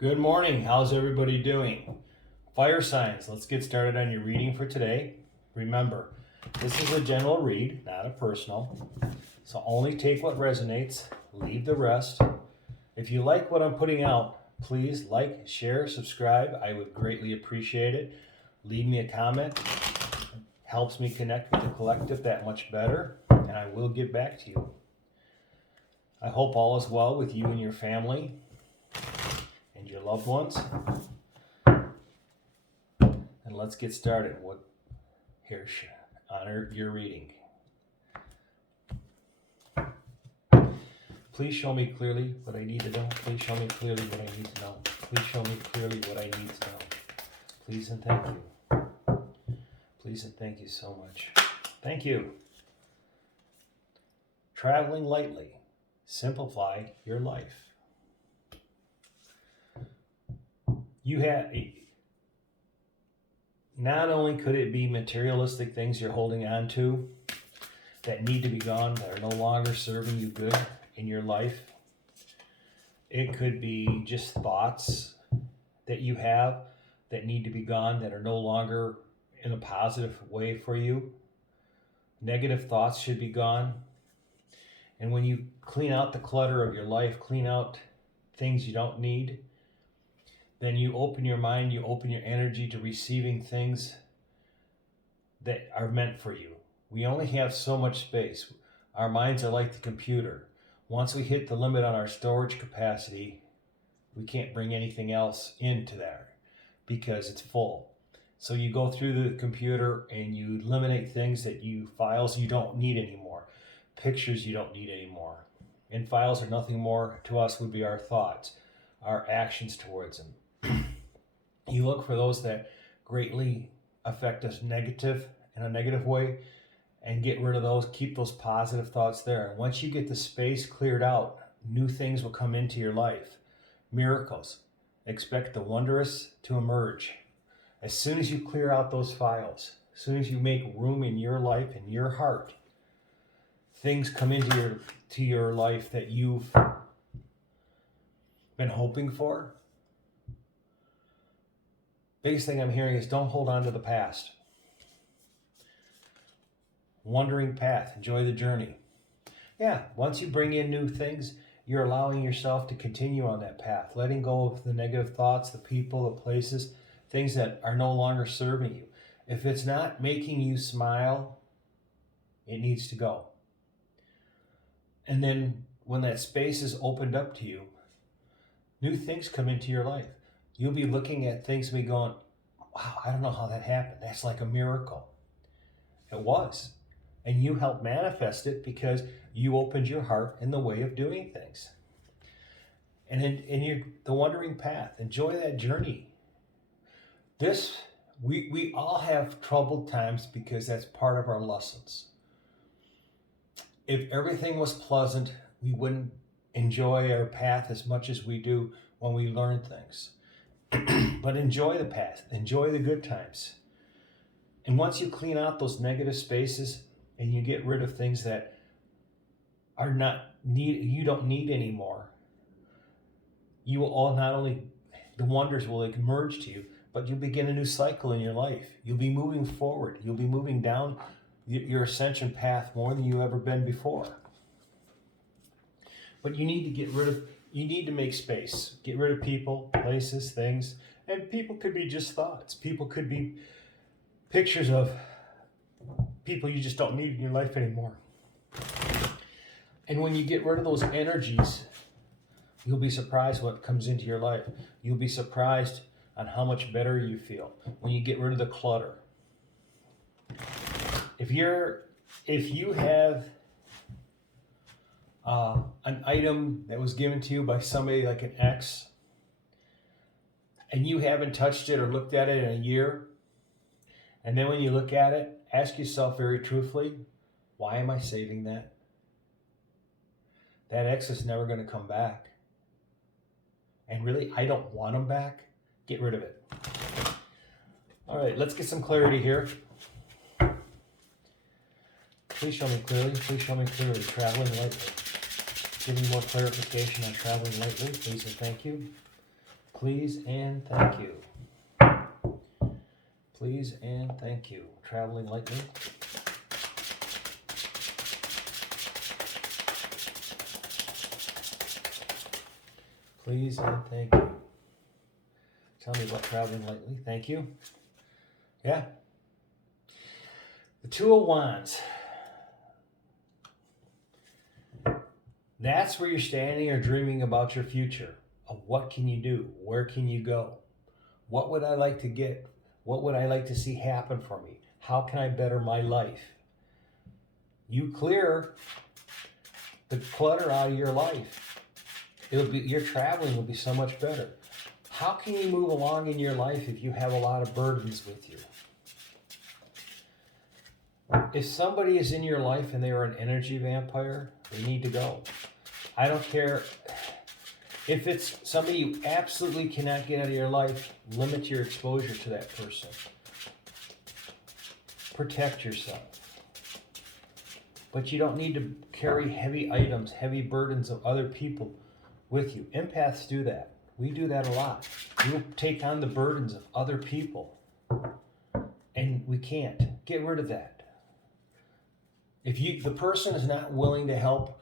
Good morning. How's everybody doing? Fire signs. Let's get started on your reading for today. Remember, this is a general read, not a personal. So only take what resonates, leave the rest. If you like what I'm putting out, please like, share, subscribe. I would greatly appreciate it. Leave me a comment. It helps me connect with the collective that much better, and I will get back to you. I hope all is well with you and your family and your loved ones. And let's get started. Here, honor your reading. Please show me clearly what I need to know. Please show me clearly what I need to know. Please show me clearly what I need to know. Please and thank you. Please and thank you so much. Thank you. Traveling lightly. Simplify your life. You have, not only could it be materialistic things you're holding on to that need to be gone, that are no longer serving you good in your life. It could be just thoughts that you have that need to be gone, that are no longer in a positive way for you. Negative thoughts should be gone. And when you clean out the clutter of your life, clean out things you don't need, then you open your mind, you open your energy to receiving things that are meant for you. We only have so much space. Our minds are like the computer. Once we hit the limit on our storage capacity, we can't bring anything else into there because it's full. So you go through the computer and you eliminate things files you don't need anymore, pictures you don't need anymore. And files are nothing more to us would be our thoughts, our actions towards them. You look for those that greatly affect us in a negative way, and get rid of those, keep those positive thoughts there. And once you get the space cleared out, new things will come into your life. Miracles. Expect the wondrous to emerge. As soon as you clear out those files, as soon as you make room in your life, in your heart, things come into your life that you've been hoping for. Biggest thing I'm hearing is don't hold on to the past. Wandering path, enjoy the journey. Yeah, once you bring in new things, you're allowing yourself to continue on that path, letting go of the negative thoughts, the people, the places, things that are no longer serving you. If it's not making you smile, it needs to go. And then when that space is opened up to you, new things come into your life. You'll be looking at things and be going, wow, I don't know how that happened. That's like a miracle. It was. And you helped manifest it because you opened your heart in the way of doing things. And in the wandering path, enjoy that journey. We all have troubled times because that's part of our lessons. If everything was pleasant, we wouldn't enjoy our path as much as we do when we learn things. But enjoy the path, enjoy the good times. And once you clean out those negative spaces and you get rid of things that are you don't need anymore, you will all not only, the wonders will emerge to you, but you'll begin a new cycle in your life. You'll be moving forward. You'll be moving down your ascension path more than you've ever been before. But you need to make space. Get rid of people, places, things. And people could be just thoughts. People could be pictures of people you just don't need in your life anymore. And when you get rid of those energies, you'll be surprised what comes into your life. You'll be surprised on how much better you feel when you get rid of the clutter. If you have an item that was given to you by somebody like an ex, and you haven't touched it or looked at it in a year, and then when you look at it, ask yourself very truthfully, why am I saving that? That ex is never going to come back. And really, I don't want them back. Get rid of it. All right, let's get some clarity here. Please show me clearly. Please show me clearly. Traveling lightly. Give me more clarification on traveling lightly, please and thank you. Please and thank you. Please and thank you. Traveling lightly. Please and thank you. Tell me about traveling lightly. Thank you. Yeah. The Two of Wands. That's where you're standing or dreaming about your future. Of what can you do? Where can you go? What would I like to get? What would I like to see happen for me? How can I better my life? You clear the clutter out of your life. Your traveling will be so much better. How can you move along in your life if you have a lot of burdens with you? If somebody is in your life and they are an energy vampire, they need to go. I don't care if it's somebody you absolutely cannot get out of your life, limit your exposure to that person. Protect yourself. But you don't need to carry heavy items, heavy burdens of other people with you. Empaths do that. We do that a lot. We'll take on the burdens of other people. And we can't. Get rid of that. If the person is not willing to help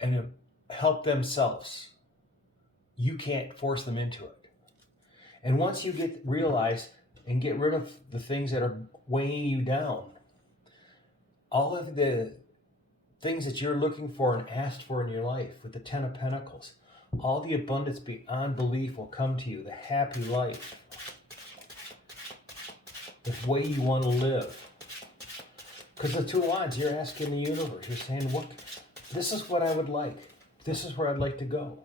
and help themselves, you can't force them into it. And once you realize and get rid of the things that are weighing you down, all of the things that you're looking for and asked for in your life with the Ten of Pentacles, all the abundance beyond belief will come to you, the happy life, the way you want to live. Because the Two of Wands, you're asking the universe, you're saying, this is what I would like. This is where I'd like to go.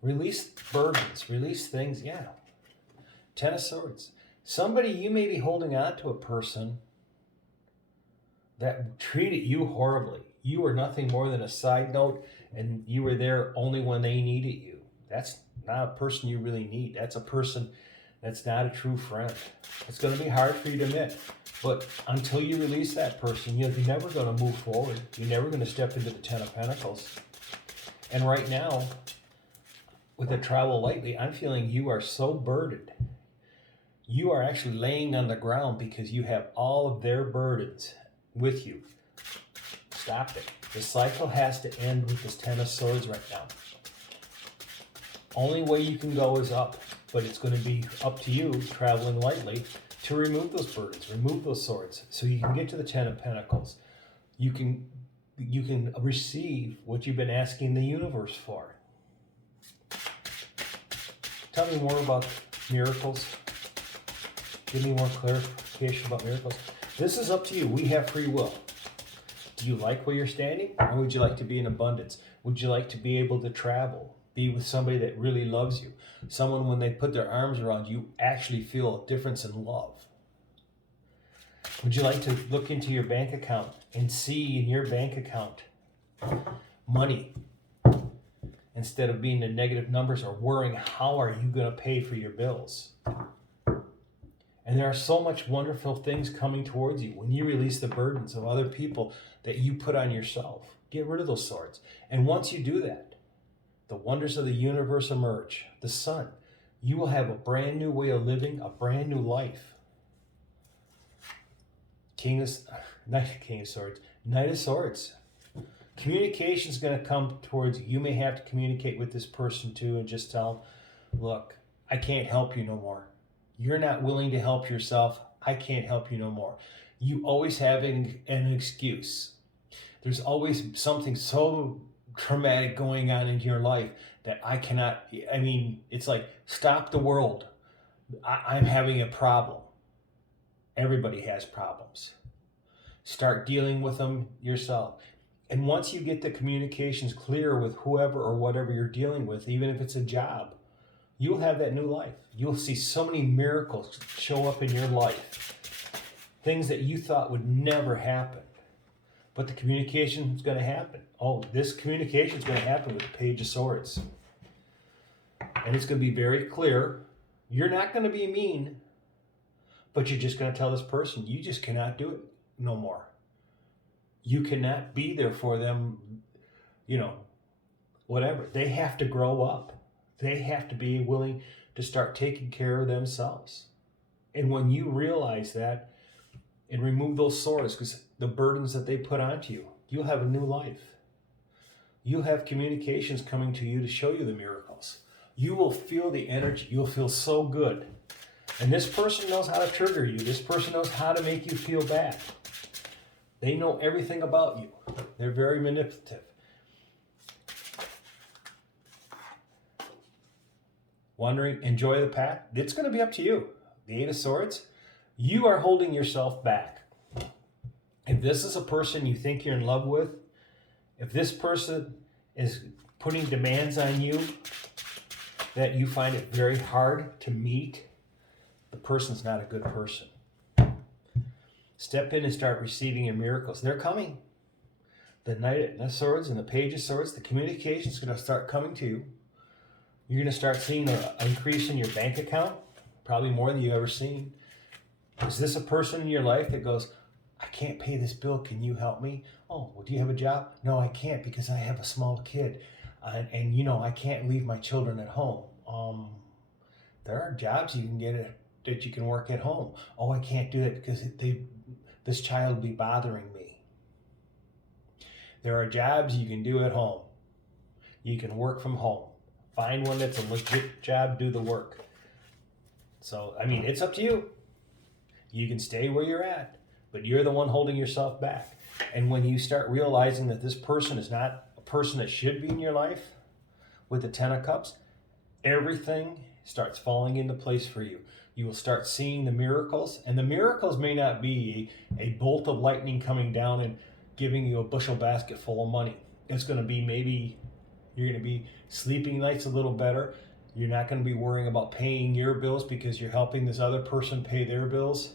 Release burdens, release things, yeah. Ten of Swords. Somebody, you may be holding on to a person that treated you horribly. You were nothing more than a side note, and you were there only when they needed you. That's not a person you really need. That's a person that's not a true friend. It's going to be hard for you to admit, but until you release that person, you're never going to move forward. You're never going to step into the Ten of Pentacles. And right now, with the travel lightly, I'm feeling you are so burdened. You are actually laying on the ground because you have all of their burdens with you. Stop it. The cycle has to end with this Ten of Swords right now. Only way you can go is up, but it's going to be up to you, traveling lightly, to remove those burdens, remove those swords, so you can get to the Ten of Pentacles. You can receive what you've been asking the universe for. Tell me more about miracles. Give me more clarification about miracles. This is up to you. We have free will. Do you like where you're standing? Or would you like to be in abundance? Would you like to be able to travel? Be with somebody that really loves you? Someone, when they put their arms around you, actually feel a difference in love? Would you like to look into your bank account and see in your bank account money, instead of being the negative numbers or worrying how are you going to pay for your bills? And there are so much wonderful things coming towards you when you release the burdens of other people that you put on yourself. Get rid of those swords. And once you do that, the wonders of the universe emerge. The sun. You will have a brand new way of living, a brand new life. King of Swords. Knight of Swords. Communication is going to come towards you. You may have to communicate with this person too and just tell them, look, I can't help you no more. You're not willing to help yourself. I can't help you no more. You always have an excuse. There's always something so traumatic going on in your life that I cannot, it's like, stop the world. I'm having a problem. Everybody has problems. Start dealing with them yourself. And once you get the communications clear with whoever or whatever you're dealing with, even if it's a job, you'll have that new life. You'll see so many miracles show up in your life. Things that you thought would never happen. But the communication is going to happen. Oh, this communication is going to happen with the Page of Swords. And it's going to be very clear. You're not going to be mean, but you're just going to tell this person, you just cannot do it no more. You cannot be there for them, whatever. They have to grow up. They have to be willing to start taking care of themselves. And when you realize that and remove those sores, because the burdens that they put onto you, you'll have a new life. You'll have communications coming to you to show you the miracles. You will feel the energy. You'll feel so good. And this person knows how to trigger you. This person knows how to make you feel bad. They know everything about you. They're very manipulative. Wondering, enjoy the path? It's going to be up to you. The Eight of Swords, you are holding yourself back. If this is a person you think you're in love with, if this person is putting demands on you that you find it very hard to meet, the person's not a good person. Step in and start receiving your miracles. They're coming. The Knight of Swords and the Page of Swords, the communication is going to start coming to you. You're going to start seeing an increase in your bank account, probably more than you've ever seen. Is this a person in your life that goes, I can't pay this bill, can you help me? Oh, well, do you have a job? No, I can't because I have a small kid. And you know, I can't leave my children at home. There are jobs you can get that you can work at home. Oh, I can't do that because this child will be bothering me. There are jobs you can do at home. You can work from home. Find one that's a legit job, do the work. So, I mean, it's up to you. You can stay where you're at, but you're the one holding yourself back. And when you start realizing that this person is not a person that should be in your life, with the Ten of Cups, everything starts falling into place for you. You will start seeing the miracles, and the miracles may not be a bolt of lightning coming down and giving you a bushel basket full of money. It's going to be maybe you're going to be sleeping nights a little better. You're not going to be worrying about paying your bills because you're helping this other person pay their bills.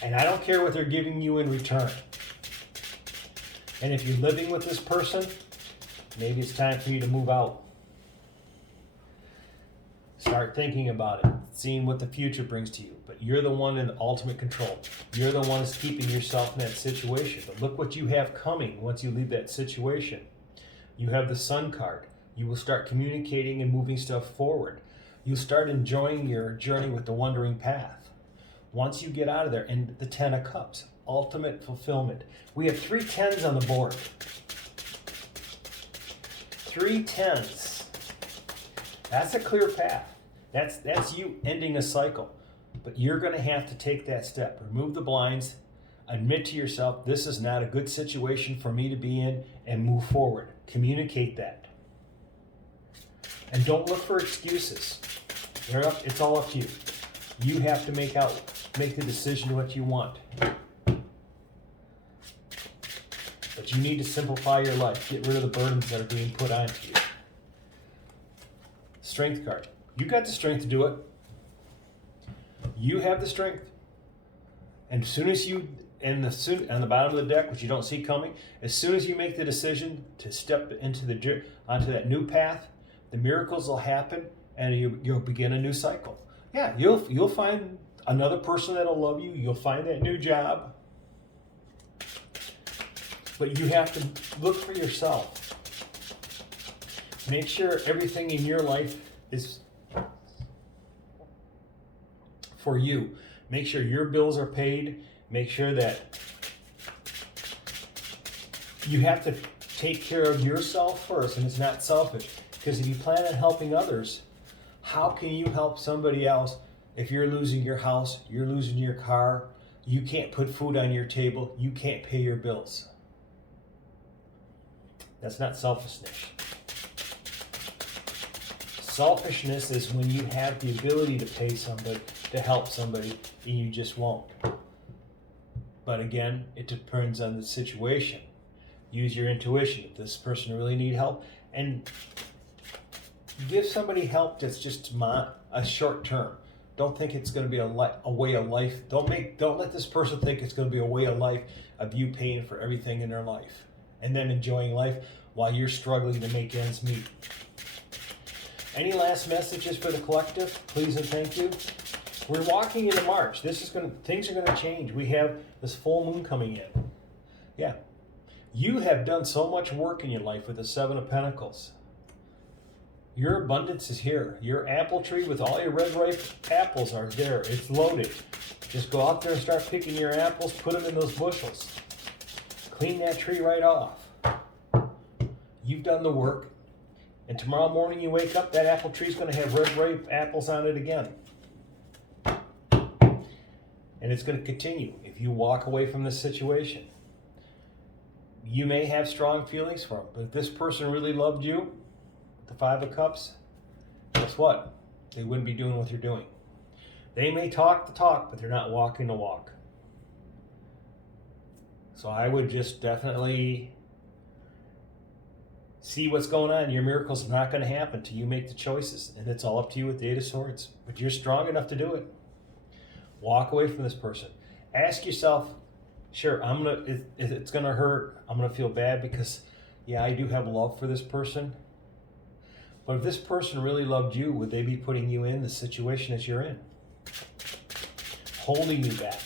And I don't care what they're giving you in return. And if you're living with this person, maybe it's time for you to move out. Start thinking about it, seeing what the future brings to you. But you're the one in ultimate control. You're the one that's keeping yourself in that situation. But look what you have coming once you leave that situation. You have the Sun card. You will start communicating and moving stuff forward. You'll start enjoying your journey with the Wandering Path. Once you get out of there, and the Ten of Cups, ultimate fulfillment. We have 3 tens on the board. 3 tens. That's a clear path. That's you ending a cycle. But you're going to have to take that step. Remove the blinds. Admit to yourself, this is not a good situation for me to be in, and move forward. Communicate that. And don't look for excuses. It's all up to you. You have to make the decision what you want. But you need to simplify your life. Get rid of the burdens that are being put onto you. Strength card. You got the strength to do it. You have the strength. And as soon as you, on the bottom of the deck, which you don't see coming, as soon as you make the decision to step onto that new path, the miracles will happen, and you'll begin a new cycle. Yeah, you'll find another person that'll love you. You'll find that new job. But you have to look for yourself. Make sure everything in your life is for you. Make sure your bills are paid. Make sure that you have to take care of yourself first, and it's not selfish. Because if you plan on helping others, how can you help somebody else if you're losing your house, you're losing your car, you can't put food on your table, you can't pay your bills? That's not selfishness. Selfishness is when you have the ability to pay somebody, to help somebody, and you just won't. But again, it depends on the situation. Use your intuition. If this person really needs help, and give somebody help that's just a short term. Don't think it's going to be a way of life. Don't let this person think it's going to be a way of life of you paying for everything in their life and then enjoying life while you're struggling to make ends meet. Any last messages for the collective? Please and thank you. We're walking into March. Things are going to change. We have this full moon coming in. Yeah. You have done so much work in your life with the Seven of Pentacles. Your abundance is here. Your apple tree with all your red ripe apples are there. It's loaded. Just go out there and start picking your apples, put them in those bushels. Clean that tree right off. You've done the work. And tomorrow morning you wake up, that apple tree's going to have red ripe apples on it again. And it's going to continue if you walk away from this situation. You may have strong feelings for them, but if this person really loved you, the Five of Cups, guess what? They wouldn't be doing what they're doing. They may talk the talk, but they're not walking the walk. So I would just definitely see what's going on. Your miracles are not going to happen till you make the choices, and it's all up to you with the Eight of Swords. But you're strong enough to do it. Walk away from this person. Ask yourself, sure, it's gonna hurt. I'm gonna feel bad because, yeah, I do have love for this person. But if this person really loved you, would they be putting you in the situation that you're in? Holding you back.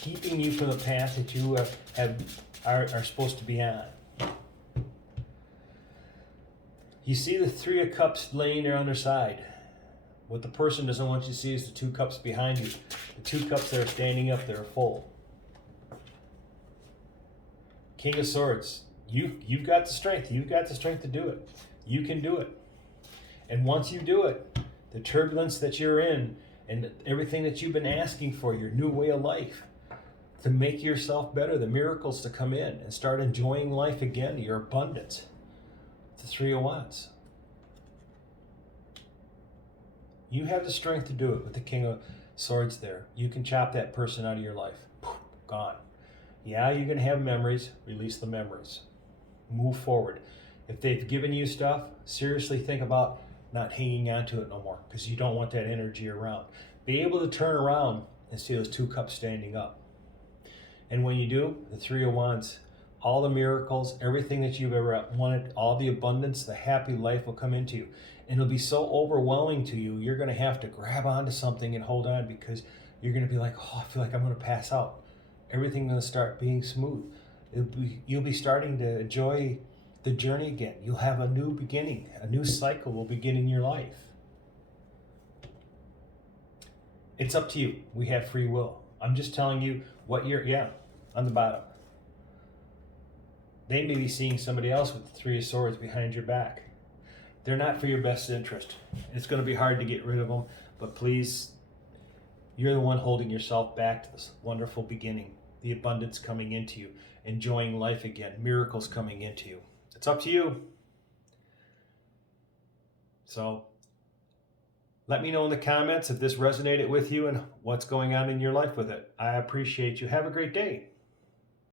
Keeping you from the path that you are supposed to be on. You see the Three of Cups laying there on their side. What the person doesn't want you to see is the two cups behind you. The two cups that are standing up, they're full. King of Swords. You've got the strength. You've got the strength to do it. You can do it. And once you do it, the turbulence that you're in and everything that you've been asking for, your new way of life, to make yourself better, the miracles to come in and start enjoying life again, your abundance. The Three of Wands. You have the strength to do it with the King of Swords there. You can chop that person out of your life. Gone. Yeah, you're going to have memories. Release the memories. Move forward. If they've given you stuff, seriously think about not hanging on to it no more, because you don't want that energy around. Be able to turn around and see those two cups standing up. And when you do, the Three of Wands, all the miracles, everything that you've ever wanted, all the abundance, the happy life will come into you. And it'll be so overwhelming to you, you're going to have to grab onto something and hold on, because you're going to be like, oh, I feel like I'm going to pass out. Everything's going to start being smooth. You'll be starting to enjoy the journey again. You'll have a new beginning. A new cycle will begin in your life. It's up to you. We have free will. I'm just telling you what on the bottom. They may be seeing somebody else with the Three of Swords behind your back. They're not for your best interest. It's going to be hard to get rid of them, but please, you're the one holding yourself back to this wonderful beginning, the abundance coming into you, enjoying life again, miracles coming into you. It's up to you. So let me know in the comments if this resonated with you and what's going on in your life with it. I appreciate you. Have a great day.